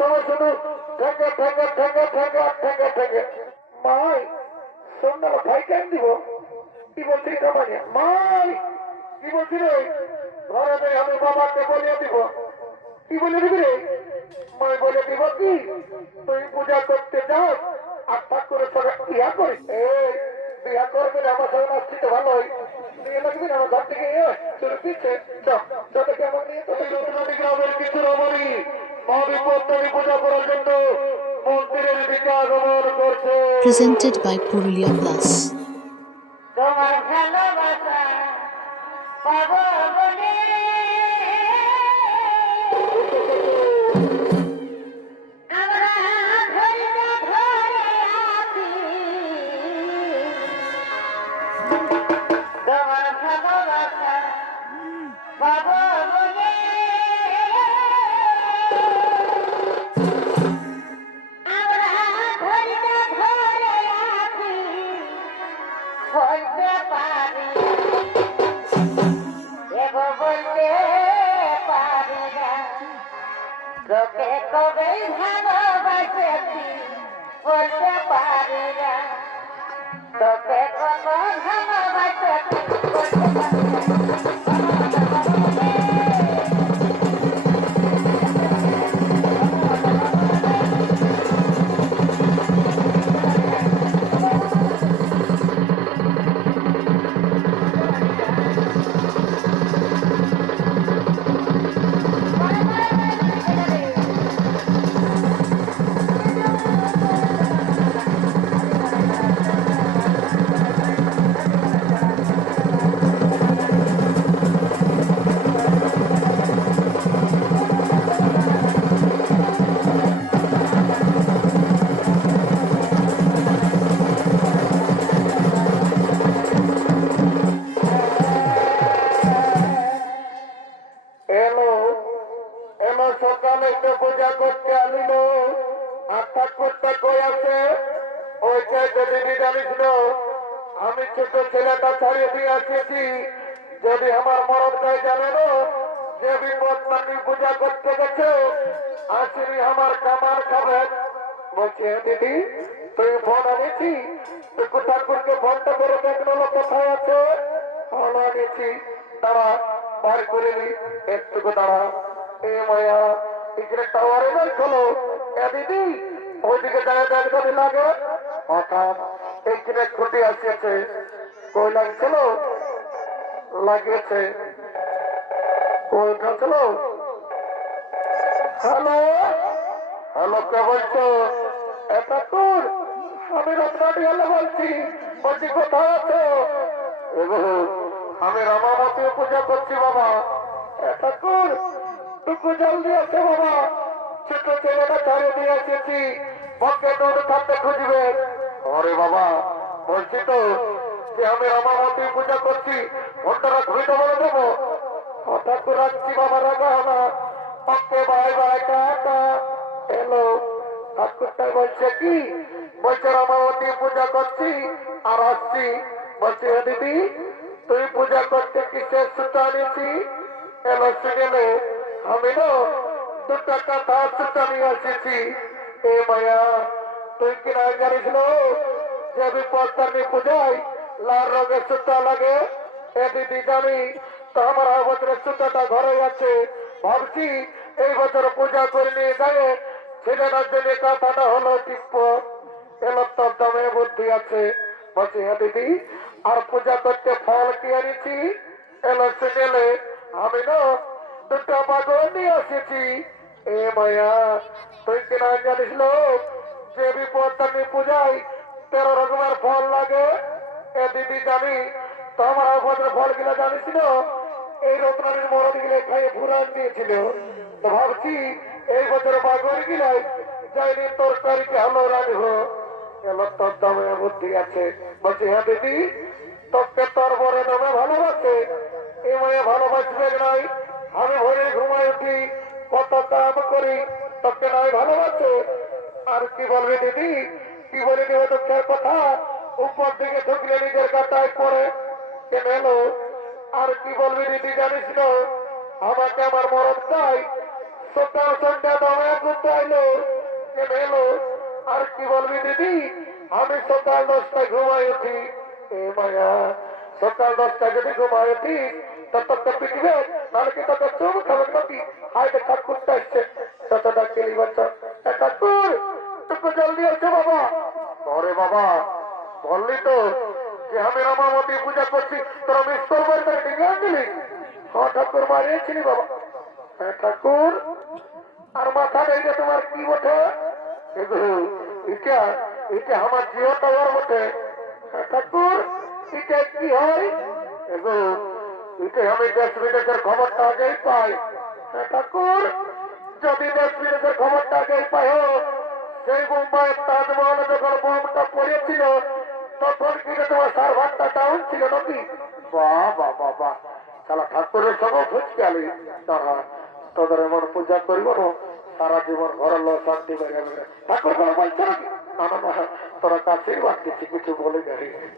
সময় শুধু ঠেঙ্গে ঠেঙ্গে ঠেঙ্গে আর ঠেঙ্গে ঠেঙ্গে মাই সন্ধ্যাবেলা ভাই টাইম দিব কি বলছি কামানে মাই কি বলছি রে ঘরে আমি বাবাকে বলিয়ে দিব কি বলে দিবি রে মাই বলে দিব কি তুই পূজা করতে যাস আর ঠাকুরের সঙ্গে ইয়া করিস বিয়া করবি না আমার সঙ্গে নাচছি তো ভালোই বিয়ে লাগবি না আমার ঘর থেকে তোর পিছে যাদেরকে আমার নিয়ে নদী গ্রামের কিছু রমণী presented by Purulia Plus. তোমার ভালোবাসা পাবো বলে তোকে কবে তুই ঠাকুরকে ফোনটা করে দেখল কোথায় আছে। ফোন আনিছি তারা বার করে নি। একটুকু দাঁড়া। এ মায়া, এখানে টাওয়ারে নয় খোলো। এ দিদি ওইদিকে দাঁড়িয়ে দাঁড়িয়ে যদি লাগে হঠাৎ এইখানে খুঁটি আসিয়েছে। কই লাগছিল লাগিয়েছে। কই ছিল? হ্যালো? হ্যালো, কে বলছো? এটা তোর আমি রত্নাটি হলে বলছি বলছি, কোথায় আছো? আমি রামামতি পূজা করছি বাবা। তোর টুকু জলদি আছে বাবা। ছোট ছেলেটা ছাড়িয়ে দিয়ে এসেছি বকে তোর থাকতে খুঁজবে। আরে বাবা, বলছি তো যে আমি রামামতি পূজা করছি ঘন্টাটা ধুইতে বলে দেবো। হঠাৎ করে রাখছি বাবা রাখা না okay bye bye, tata. Hello ঠাকুরটাই বলছে কি? বলছে রামাবতী পূজা করছি, আর আসছি। বলছে "হ্যাঁ দিদি, তুই পূজা করতে কিসের সুতা আনিছি এলো শুনেলে আমি না দুটা কথা সুতা নিয়ে এসেছি। এ মায়া, তুই কি না জানিস না যে বিপদ পূজায় লাল রঙের সুতা লাগে, এ দিদি জানি তো আমার বছরের সুতাটা ঘরে আছে। ভাবছি এই বছর পূজা করে নিয়ে যায় ছেলেটার জন্য কথাটা হলো টিপ্প। এলো তোর দমে বুদ্ধি আছে। বলছি হ্যাঁ দিদি, আর পূজা করতে ফল কি আনিছি এলো শুনেলে আমি না দুটো পাগল নিয়ে এসেছি। এ মায়া, তুই কি না জানিস লোক, যে বিপদ আমি পূজাই, তেরো রকমের ফল লাগে? এ দিদি জানি তো আমার বছর ফলগুলা জানিস এই রত্নারীর মরদ গিলে খাইয়ে ফুরান দিয়েছিল। ভাবছি এই বছর বাগর গিলাই যাইনি তরকারিকে হলো রাখব এলো তোর দামে বুদ্ধি আছে? বলছি হ্যাঁ দিদি, তোকে তোর বরে দামে ভালোবাসে। এ মেয়ে ভালোবাসবে নাই? আমি ভরে ঘুমাই উঠি, কত কাম করি, তোকে নাই ভালোবাসে। আর কি বলবি দিদি? কি বলে দেবে তোর কথা? উপর দিকে ঢুকলে নিজের কাটায় পড়ে। কেন এলো? আর কি বলবি দিদি, জানিস না আমাকে আমার মরণ চাই। সত্তর সন্ধ্যা দমে করতে আইলো এলো আর কি বলবি দিদি? আমি সকাল দশটায় ঘুমাই উঠি। এ মায়া, সকাল দশটায় যদি ঘুমাই উঠি, তো তোকে পিটবে নাহলে কি তোকে চুম খাবে নাকি? হাইতে ঠাকুরটা আসছে সতটা কেলি বাচ্চা ঠাকুর একটু জলদি আসো বাবা। ওরে বাবা, বললি তো যে তোরা হ্যাঁ ঠাকুর মারিয়েছিলি বাবা। হ্যাঁ ঠাকুর আর মাথা যে তোমার কি বটে? এটা এটা আমার জিও টাওয়ার বটে। হ্যাঁ, ঠাকুর এটা কি হয়? এটা আমি দেশ বিদেশের খবরটা আগেই পাই। হ্যাঁ, ঠাকুর যদি দেশ বিদেশের খবরটা আগেই পাই সেই মুম্বাইয়ের তাজমহলে যখন বোমটা পড়েছিল তখন কি যে তোমার সার্ভারটা ডাউন ছিল নাকি? বাহ বাহ শালা ঠাকুরের সঙ্গে ফুচকে আলি তারা তোদের এমন পূজা করিব সারা জীবন ঘর লো শান্তি তোরা বাদ দিচ্ছি, কিছু বলে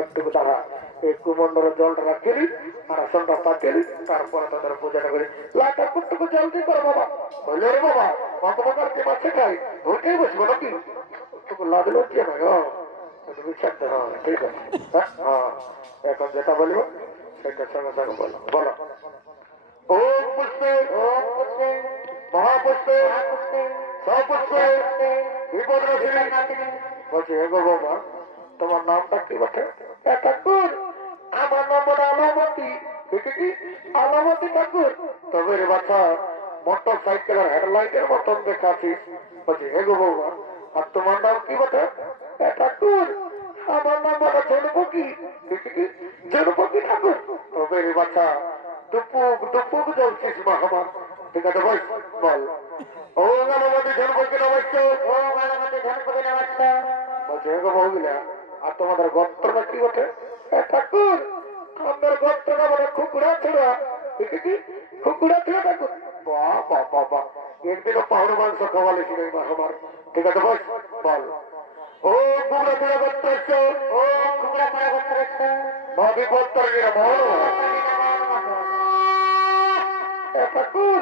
একটু দাঁড়া এই কুমন্ডলের জলটা রাখিলি, আর আসনটা পাকিলি তারপরে তোদের পূজাটা করি। লা ঠাকুরটুকু জলদি কর বাবা। বললে রে বাবা মতবাকার কি মাছে খাই ওইটাই বসবো নাকি? তোকে লাগল কি না গো ঠিক আছে। হ্যাঁ হ্যাঁ এখন যেটা বলব, সেটা সঙ্গে সঙ্গে বলো বলো। ওম পুষ্পে ওম পুষ্পে মহাপুষ্পে, সপুষ্পে বিপদ নাশিনী বলছি এগো বাবা তোমার নামটা কি বটে? ঠাকুর, আমার নাম আলামতি। কি আলামতি ঠাকুর? তবে রে বাচ্চা মোটর সাইকেলের হেডলাইটের মতন দেখাচ্ছিস বলছি এগো বাবা আর তোমার নাম কি বটে? ঠাকুর, আমার নাম বলে জনপকি জনপকি ঠাকুর? তবে রে বাচ্চা দুপুক দুপুক জ্বলছিস মা আমার ঠিক আছে বল বল। ও গণপতি জনপতি নমস্ত ও গণপতি জনপতি নমস্ত বলছে এগো বহুগুলা আর তোমাদের গোত্রটা কি বটে? ঠাকুর, আমাদের গোত্রটা বলে খুকুড়া ছোড়া। ঠিক কি খুকুড়া ছোড়া ঠাকুর। বাহ বাহ বাহ বাহ। একদিনও পাহাড় মাংস খাওয়ালে ছিল এই মাস আমার ঠিক আছে বল বল। ও কুকুড়া ছোড়া গোত্র এসছো। ও কুকুড়া ছোড়া গোত্র গোত্র নিরাম ঠাকুর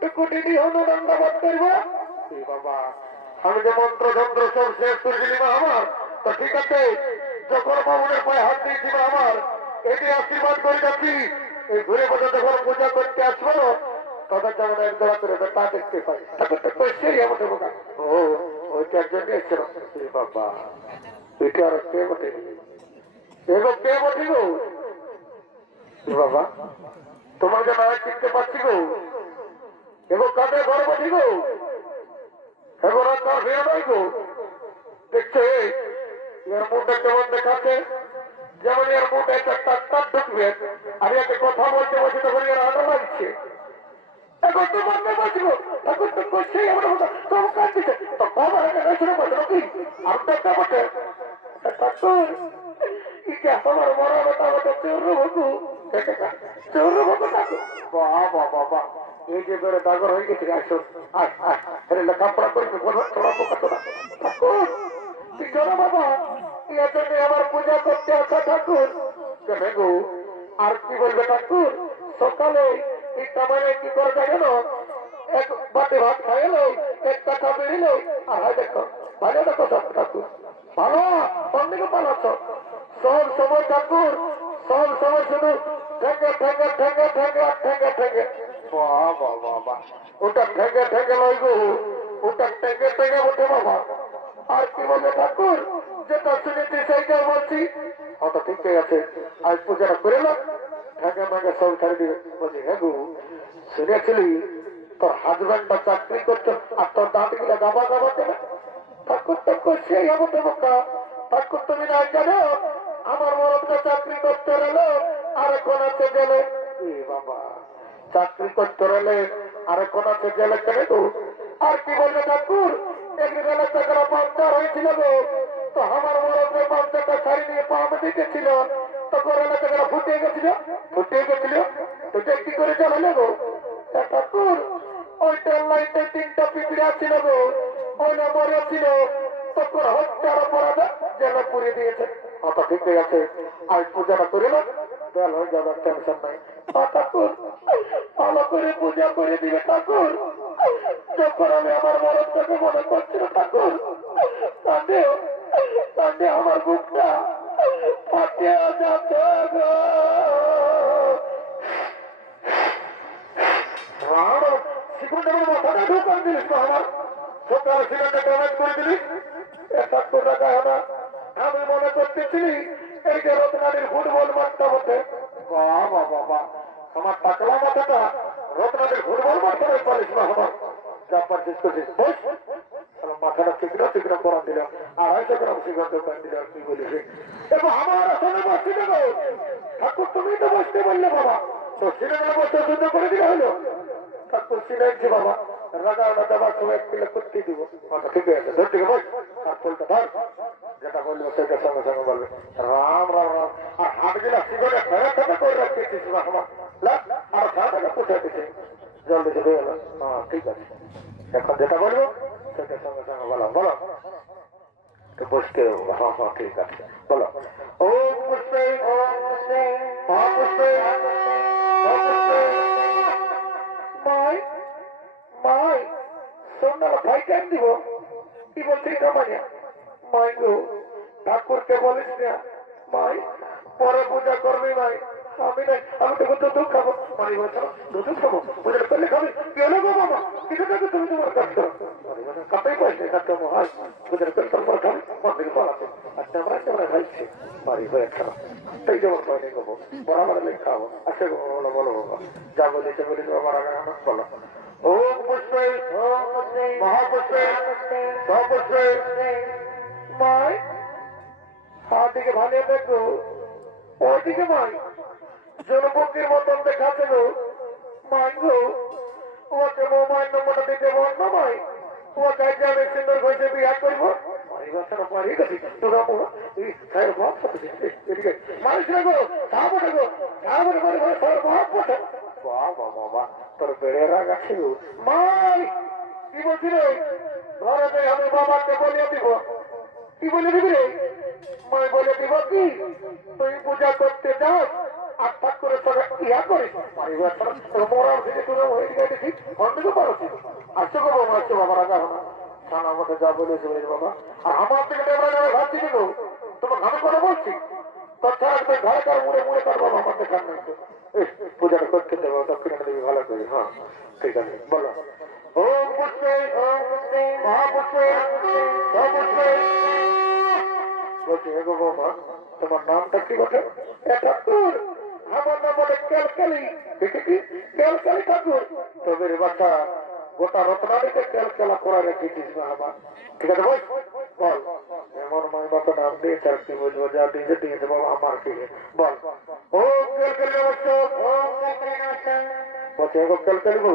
টুকুটি হনুনন্দা বাদ করব বাবা, আমি যে মন্ত্র যন্ত্র সব শেষ করে আমার, তো ঠিক আছে, যখন বাবুনের পায়ে হাত দিয়েছি আমার, এটি আশীর্বাদ করে যাচ্ছি। এই ঘুরে বসে যখন পূজা করতে আসব তখন যেমন তা দেখতে পাই। তখন তো সেই আমাদের বোকা। ও ওইটার বাবা ওইটা আর কে বটে? এগো কে বটে গো? বাবা যেন আর চিনতে পারছি গো। এগো কাদের ঘর বসি গো এগো রাস্তার ফিরে নাই গো। দেখছ এর মুখটা কেমন দেখাচ্ছে? যেমন এর মুখে একটা টাক্তার ঢুকবে আর এতে কথা বলতে বলছে লাগছে এখন তো বন্ধ বলছিল এখন তো আমার তো আর মরা বকু বেড়ে ডাগর হয়ে গেছে আসো বাবা পূজা করতে আর কি বলবে ঠাকুর সকালে এই কামানে কি করে জানো এক বাটে ভাত খাইলো এক টাকা বেরিলো আর হয় দেখো ভালো দেখো ঠাকুর ভালো কোনদিকে পালাচ্ছ সব সময় ঠাকুর সব সময় শুধু ঠেঙ্গে আর ঠেঙ্গে ঠেঙ্গে বাহ বাহ বাহ বাহ ওটা ঠেঙ্গে ঠেঙ্গে লই গো। ওটা ঠেঙ্গে ঠেঙ্গে ওঠে বাবা। আর কি বলে ঠাকুর? যেটা শুনেছি সেইটা বলছি। ওটা ঠিক আছে আজ পূজাটা করে না ঠেঙ্গে মাগে সব ছেড়ে দিবে। বলছি হ্যাঁ গো, শুনেছিলি? তোর হাজব্যান্ডটা চাকরি করছ আর তোর দাঁতগুলো গাবা গাবা দেবে ঠাকুর করছেই আমাদের বোকা। ঠাকুর তুমি না জানো? আমার মরদটা চাকরি করতে রইল আর এখন আছে গেলে বাবা, চাকরি করতে রইলে আর এখন আছে গেলে কেন তো আর কি বলবে ঠাকুর? গেলে টাকার পাঞ্চার হয়েছিল গো। তো আমার মরদের পাঞ্চারটা শাড়ি নিয়ে পাম্প দিতেছিল। তখন এলাকাটা ফুটে গেছিল। ফুটে গেছিল। তো কি করে চালালে গো? তা ঠাকুর, ওই তেল লাইটে তিনটা পিঁপড়া ছিল গো। ওই নম্বরে ছিল। তখন হত্যার অপরাধে জেলে পুড়ে দিয়েছে। অত ঠিক আছে আজ পূজাটা করে না বেল হয়ে যাবে টেনশন নাই। ঠাকুর, ভালো করে পূজা করে দিবে ঠাকুর। যখন আমি আমার মরণটাকে মনে করছি না ঠাকুর, তাতে তাতে আমার বুকটা ফাটিয়ে যাচ্ছে মাথাটা ঢুকান দিলিস তো আমার। সকাল সিলেন্ডার আমি মনে করতেছি এই যে রত্নাডির ফুটবল মাঠটা বটে। বাবা বাবা। আমার টাকলা মাথাটা রত্নাডির ফুটবল মাঠটা পারিস না আমার মাথাটা দেবো ঠাকুর, তুমি তো বসতে বললে, বাবা। বসতে শুদ্ধ করে দিলে হলো। ঠাকুর বাবা। ঠিক আছে যেটা বলব সেটা সঙ্গে সঙ্গে বলবে, রাম রাম রাম। আর হাত গিলা সিগারে ফেরা থেকে করে লাগ আর খাটাকে পুষে দিচ্ছে জলদি চলে গেল হ্যাঁ ঠিক আছে। এখন যেটা বলব সেটা সঙ্গে সঙ্গে বলো বলো। তো বসতে হ্যাঁ হ্যাঁ ঠিক আছে। বলো। ও পুষ্পে ও পুষ্পে মহা পুষ্পে। ও পুষ্পে। মাই মাই সন্ধ্যাবেলা ভাই কেন দিব? কি বলছি কামাইয়া মাই গো ঠাকুরকে বলিস না, মাই, পরে পূজা করবি মাই, আমি নাই, আমি তো দুধ খাব। মারি বছর দুধ খাব, পূজা করলে খাবি? কি হলো গো বাবা? কিছু টাকা তুমি তোমার বছর কাটাই পয়সা মাই হাত দিকে ভালো দেখো ওইদিকে মাই জনপক্ষীর মতন গো মাই গো ওকে মোবাইল নম্বরটা দিতে বন্ধ মাই ওকে আজ আমি সুন্দর হয়েছে বিয়া করব মারি বাসাটা পারি গেছি তোরা মোড়া এই খায়ের ভাব সাথে এদিকে মানুষ না গো সাবনে গো সাবনে করে করে তোর ভাব পথে বাবা বাবা তোর বেড়ে রাগ আছে মাই, কি বলছি রে ঘরে আমি বাবাকে বলিয়ে দিব। বলে দিবি মাই বলে দিব কি? তুই পূজা করতে যাস সঙ্গে ইয়া করিস। মরার তুই হয়ে গেছে, ঠিক? বন্ধুকে পারছি আসছে বাবা আসছে বাবার আগে হলো আমাকে যা বলেছে বলে বাবা। আর আমার থেকে কি তোমার ঘামে করে বলছি? তোর ছাড়া ঘরে কার মুড়ে মুড়ে তার বাবা আমার দেখার করতে দেবী ভালো করে হ্যাঁ। ঠিক আছে, বলো। ওম পুষ্পে ওম পুষ্পে মহাপুষ্পে মহাপুষ্পে বলছি হে গো বৌমা তোমার নামটা কি বটে এ ঠাকুর আমার নাম বলে। ক্যালকালি দেখেছি ক্যালকালি ঠাকুর তবে রে বাচ্চা গোটা রত্নাদিকে ক্যালকালা করা রেখেছিস আমার ঠিক আছে বল বল এমন মাই মতো নাম দিয়েছে আর কি বলব যা দিয়েছে দিয়েছে বাবা আমার কি এগো বাবু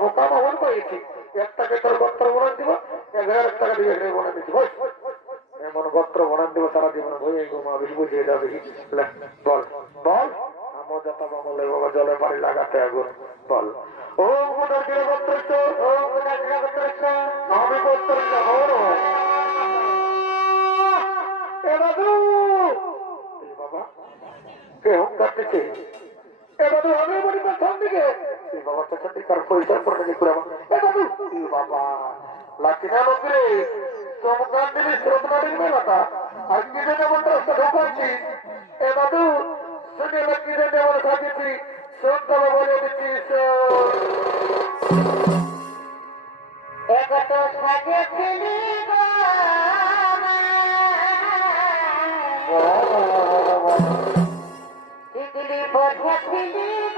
বোকা মহন পেয়েছি এক টাকা তোর গোত্র বনান দিব, এক হাজার টাকা দিয়ে এখানে বনে দিচ্ছি বস। এমন গোত্র বনান দিব, সারা জীবন হয়ে ঘুমা বেশি বুঝিয়ে যাবে বল বল। আমার আমি এই বাবা তো সাথে কার পরিচয় করে দেখি করে বাবু বাবা লাকিনা নকরে চমকান দিলি মেলাটা আর কি জন্য ঢোকাচ্ছি এ বাবু, শুনে লাকি জন্য বলে থাকিছি। বলে দিচ্ছি একট সাজেছিলি গো টিকলি বোঝেছিলি গো একট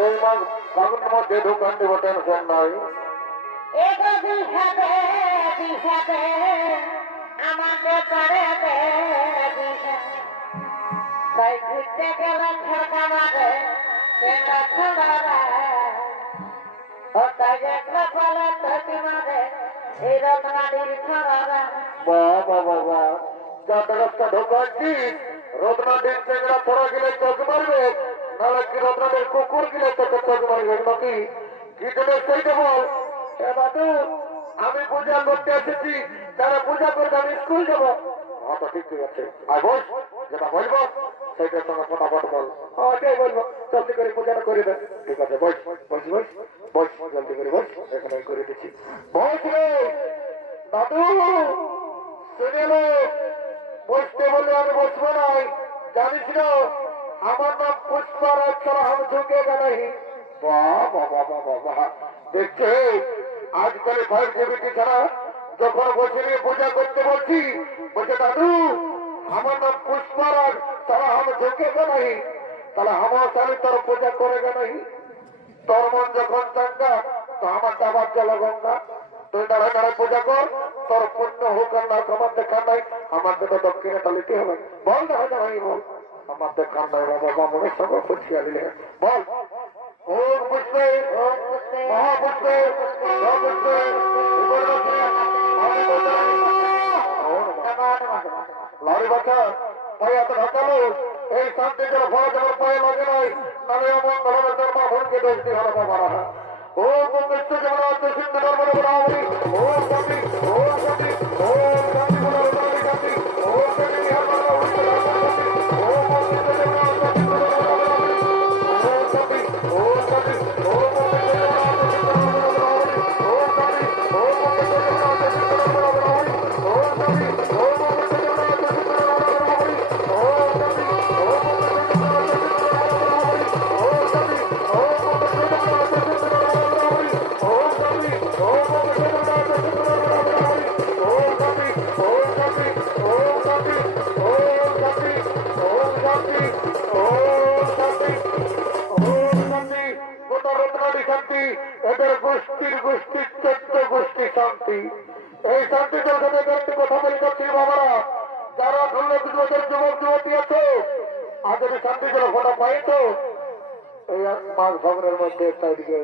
এই মাস ফাগুন মধ্যে দোকান দেবো টেনশন নাই। আমাকে দিহে তাই ঘুরতে গেলে ছড়কা মারে কেনা ছড়ারা ও তাই দেখলে ফলে ধতি মারে এই রত্নাডির ছড়ারা বাবা বাবা চারটা রাস্তা ঢোকাচ্ছি রত্নাটির চেংড়া পড়া গেলে চোখ মারবে, নাহলে কি রত্নাটির কুকুর গেলে তোকে চোখ মারবে? নাকি কি? তোদের সেইটা বল? বাদু আমি পূজা করতে এসেছি, তারা পূজা করতে আমি স্কুল যাব। হ্যাঁ তো ঠিক আছে। আর বস, যেটা বলব সেইটার সঙ্গে ফটাফট বল। হ্যাঁ ওটাই বলব। জলদি করে পূজাটা করে দেন ঠিক আছে, বস বস বস বস, জলদি করে বস এখানে করে দিচ্ছি। বস রে দাদু বলে আমি বসবো নাই। জানিস আমার নাম পুষ্পারাজ ছাড়া আমি ঝুঁকে বাবা দেখছে, আজকাল ফাইভ জিবিটি ছাড়া যখন বসে নিয়ে পূজা করতে বলছি, বলছে, দাদু, আমার নাম পুষ্পারাজ ছাড়া আমি ঝুঁকে নাই তাহলে আমার স্বামী তোর পূজা করে নাই তোর মন যখন চাঙ্গা, তো আমার যাবার চলো গঙ্গা। তুই দাঁড়ায় দাঁড়ায় পূজা কর। তোর পুণ্য হোক আর না আমার দেখার নাই, আমার তো দক্ষিণে তালিতে হবে? বল দাঁড়ায় দাঁড়াই বল। আমার দেখার নাই, বাবা বামনের সঙ্গে পুছিয়া দিলে বল। এই শান্তি করে ফল যাওয়ার পায়ে লাগে নাই। অমন ধরনের ধর্ম ভনকে দোষটি হলো বাবারা ও বিশ্ব যেমন আছে সিন্ধু ধর্ম বরাবরি ও শান্তি ও শান্তি ও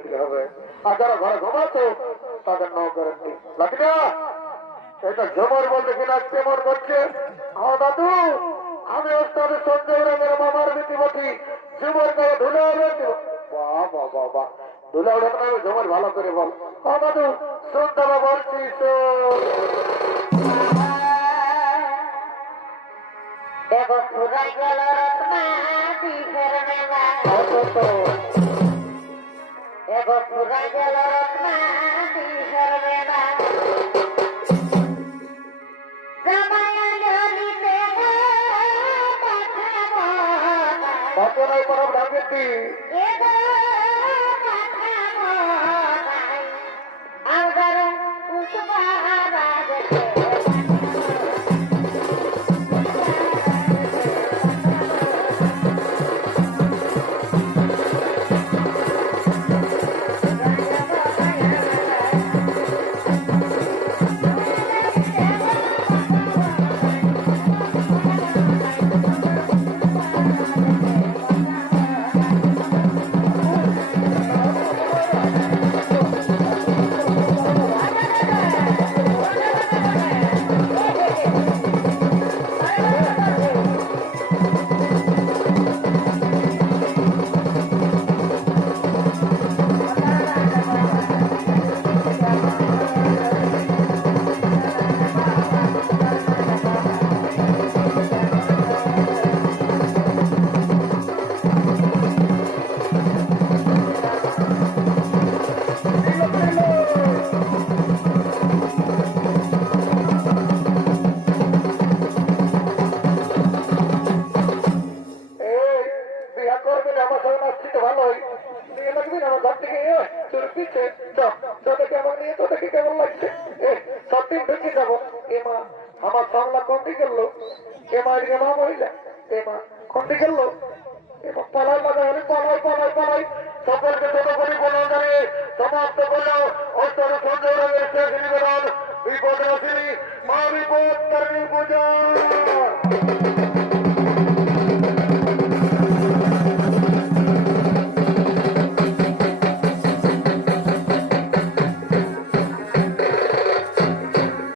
এদিকে হবে। আর যারা ঘরে ঘুমাচ্ছে তাদের নাও গ্যারান্টি না এটা ঝুমর বলতে কিনা কেমন করছে আমি ওস্তাদের সঞ্জয় রঙের মামার রীতিমতি ঝুমর গায়ে ধুলে ধুলে আমি ঝুমর ভালো করে বল। দাদু শুনতে বলছি, শোন। দেখো ফুরাই গেল রত্না দিঘের মেলা কত নাই পরব ডাকেছি এগো করবেন, আমার যখন আসছি তো ভালোই নিয়ে লাগবেন আমার ঘর থেকে চুরি দিচ্ছে যাতে কেমন নিয়ে তোদেরকে কেমন লাগছে। সব দিন ঢুকে যাব। এ মা, আমার সামলা কন্টি করল এ মা এদিকে মা মহিলা। এ মা কন্টি করল পালাই বাজা পালাই পালাই পালাই। সকলকে সমাপ্ত করল। বিপদ মা বিপদ